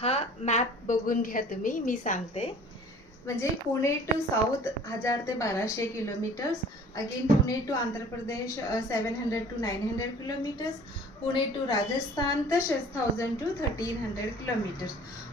हा मॅप बघून घ्या तुम्ही, मी सांगते. म्हणजे पुणे टू साऊथ 1000 ते 1200 kilometres. Again Pune to Andhra Pradesh 700 to 900 kilometres. Pune to Rajasthan तसेच 1000 to 1300 किलोमीटर्स.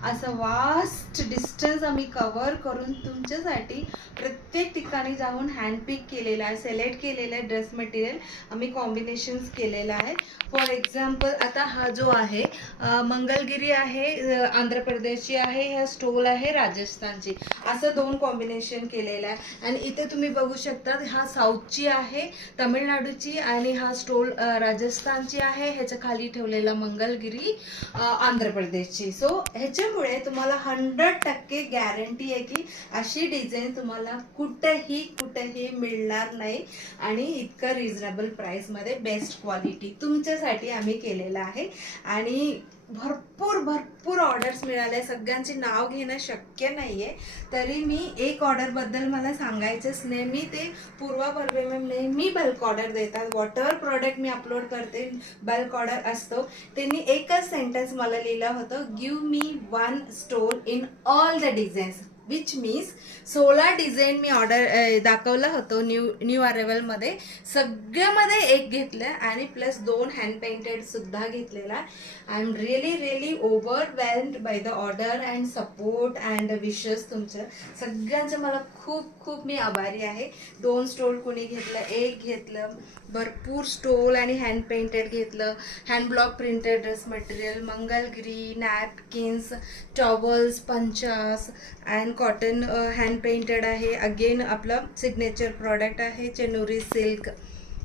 असं वास्ट डिस्टन्स आम्ही कवर करून तुमच्यासाठी प्रत्येक ठिकाणी जाऊन हँडपिक केलेला आहे, सिलेक्ट केलेला आहे ड्रेस मटेरियल आम्ही कॉम्बिनेशन्स केलेला आहे. फॉर एक्झाम्पल आता हा जो आहे मंगलगिरी आहे आंध्र प्रदेशची आहे, ह्या स्टोल आहे राजस्थानची. असं दोन कॉम्बिनेशन केलेलं आहे. आणि इथे तुम्ही बघू शकता हा साऊथची आहे, तामिळनाडूची, आणि हा स्टोल राजस्थानची आहे. ह्याच्या खाली ठेवलेला मंगलगिरी आंध्र प्रदेशची. सो ह्याच्यामुळे तुम्हाला 100% गॅरंटी आहे की अशी डिझाईन तुम्हाला कुठेही मिळणार नाही. आणि इतकं रिझनेबल प्राइसमध्ये बेस्ट क्वालिटी तुमच्यासाठी आम्ही केलेलं आहे. आणि भरपूर ऑर्डर्स मिळाले. सगळ्यांची नाव घेणं शक्य नाहीये, तरी मी एक ऑर्डरबद्दल मला सांगायचंच नाही. मी ते पूर्वा बर्वे मॅम नेहमी बल्क ऑर्डर देतात. वॉटर प्रोडक्ट मी अपलोड करते, बल्क ऑर्डर असतो. त्यांनी एकच सेंटेन्स मला लिहिलं होतं, give me 1 stole in all the designs, which means 16 design मी ऑर्डर दाखवलं होतं न्यू अरायवलमध्ये. सगळ्यामध्ये एक घेतलं आणि प्लस 2 हँड पेंटेड सुद्धा घेतलेला. I am really overwhelmed by the order and support and wishes. तुमचं सगळ्यांचं मला खूप मी आभारी आहे. 2 स्टोल कुणी घेतलं, एक घेतलं, भरपूर स्टोल आणि हँड पेंटेड घेतलं, hand block printed dress material, Mangalagiri, napkins, towels, पंचास अँड कॉटन हँड पेंटेड आहे. अगेन आपलं सिग्नेचर प्रॉडक्ट आहे चेनुरी सिल्क.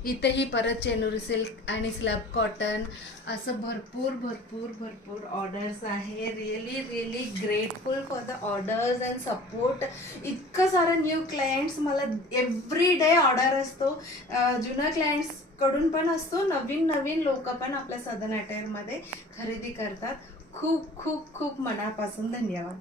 इथेही परत चेनुरी सिल्क आणि स्लॅब कॉटन. असं भरपूर ऑर्डर्स आहे. Really grateful for the orders and support. इतकं सारं न्यू क्लायंट्स मला एव्हरी डे ऑर्डर असतो. जुन्या क्लायंट्स कडून पण असतो, नवीन लोक पण आपल्या सदन अटायरमध्ये खरेदी करतात. खूप मनापासून धन्यवाद.